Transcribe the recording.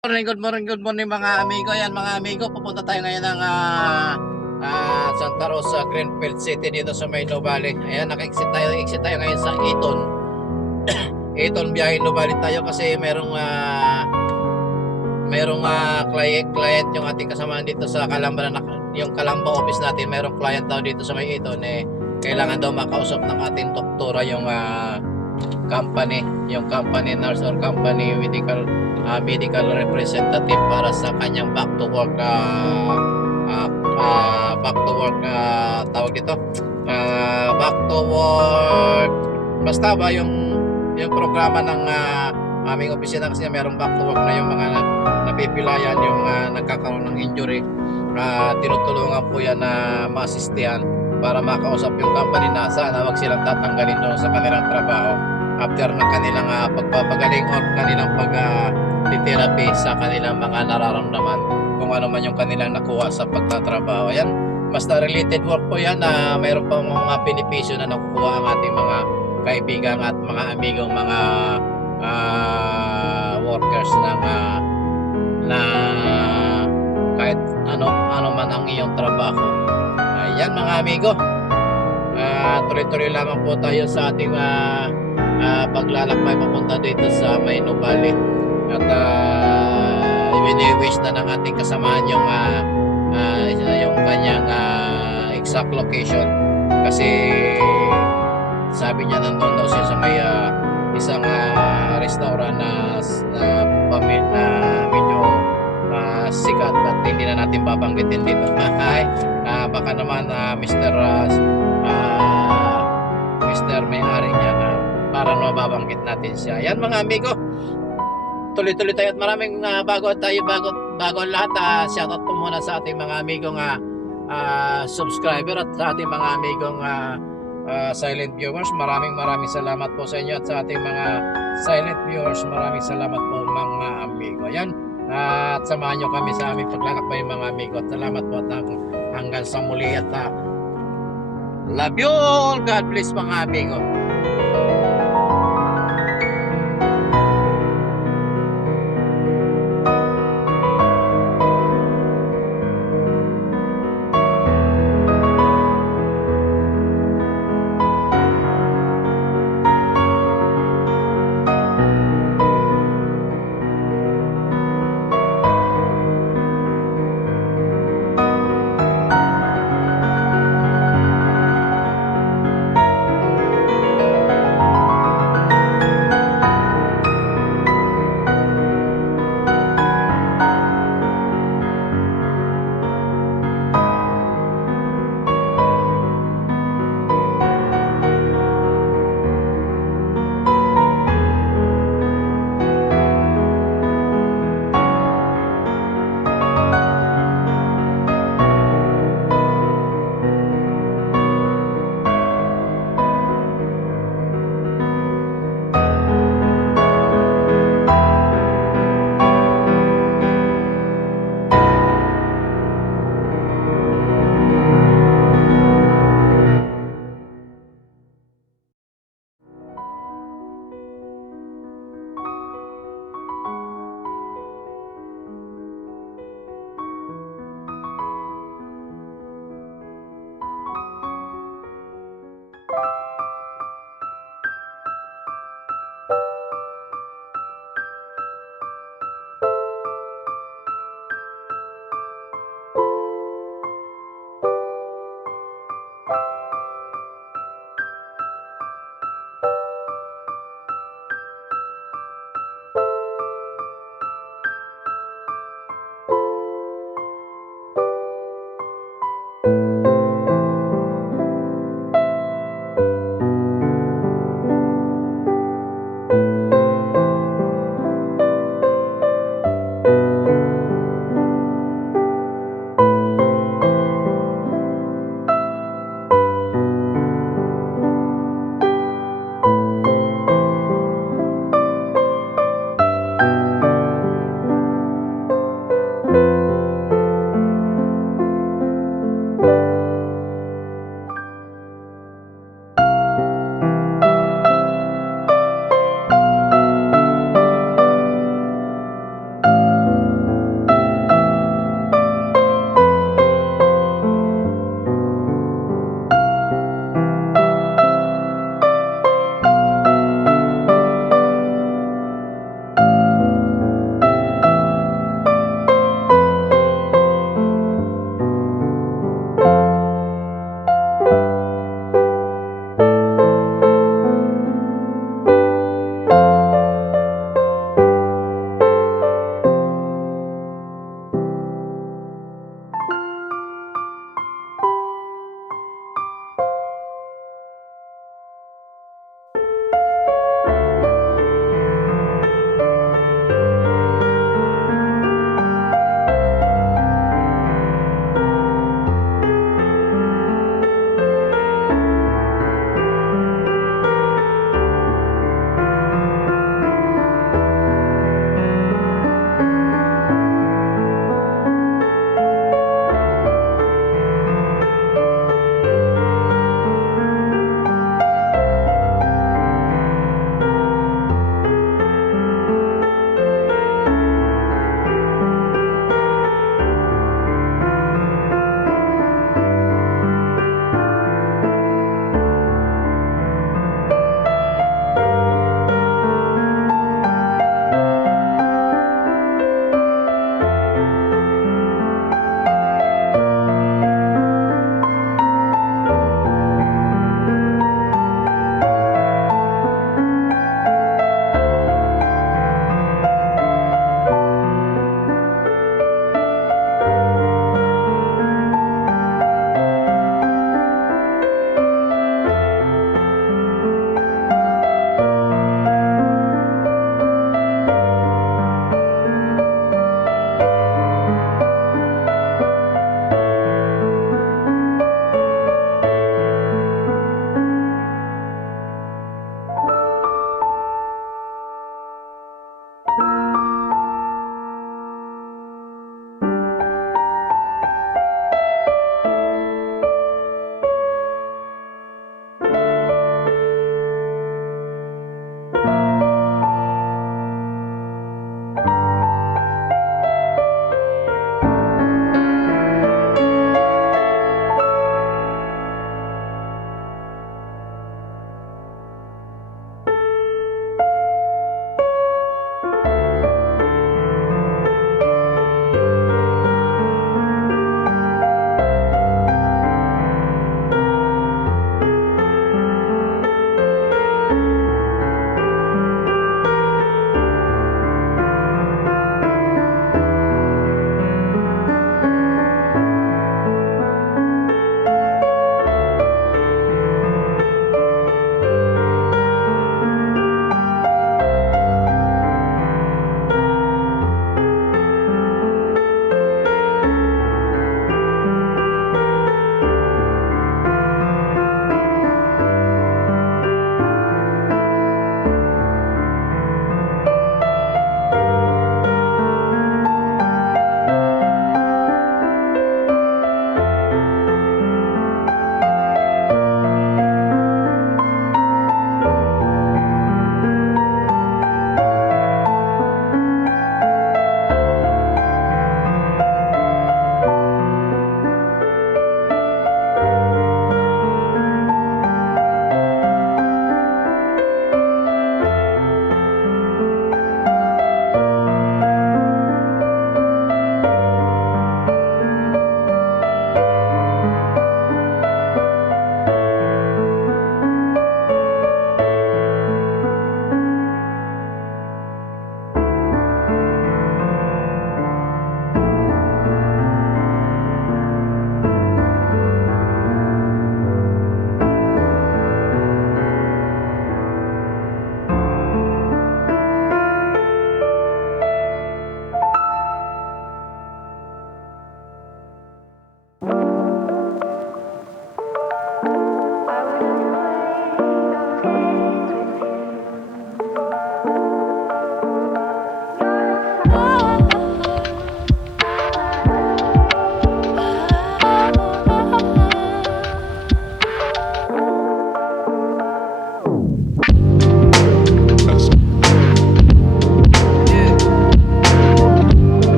Good morning mga amigo. Yan mga amigo, pupunta tayo ngayon ng Santa Rosa, Greenfield City dito sa may Nuvali. Ayan, exit tayo ngayon sa Eton. Eton biyahe Nuvali tayo kasi merong client yung ating kasamaan dito sa Calamba, yung Calamba office natin. Merong client daw dito sa may Eton, kailangan daw makausap ng ating doktora yung company nurse or company medical representative para sa kanyang back to work tawag dito back to work, basta ba yung programa ng aming opisina, kasi merong back to work na yung mga napipilayan, yung nagkakaroon ng injury. Tinutulungan po yan na ma-assistihan para makausap yung company na sana wag silang tatanggalin doon sa kanilang trabaho after ng kanilang pagpapagaling or kanilang pag-therapy sa kanilang mga nararamdaman, kung ano man yung kanilang nakuha sa pagtatrabaho. Ayan, basta related work po yan na mayroon pa mga benepisyo na nakukuha ang ating mga kaibigan at mga amigong mga workers na kahit ano man ang iyong trabaho. Ayan mga amigo, tuloy-tuloy lamang po tayo sa ating paglalakbay papunta dito sa may Nuvali, at wini-wish na ng ating kasamahan yung kanyang exact location, kasi sabi niya nandun daw siya sa may isang restaurant na medyo sikat, at hindi na natin babanggitin dito. Baka naman Mr. May-ari niya na para mababanggit natin siya. Yan mga amigo, tuloy-tuloy tayo at maraming bago ang lahat. Shoutout po muna sa ating mga amigong subscriber at sa ating mga amigong silent viewers. Maraming salamat po sa inyo, at sa ating mga silent viewers, maraming salamat po mga amigo. Yan, at samahan nyo kami sa aming paglalakbay mga amigo, at salamat po at hanggang sa muli, at love you all. God bless mga amigo.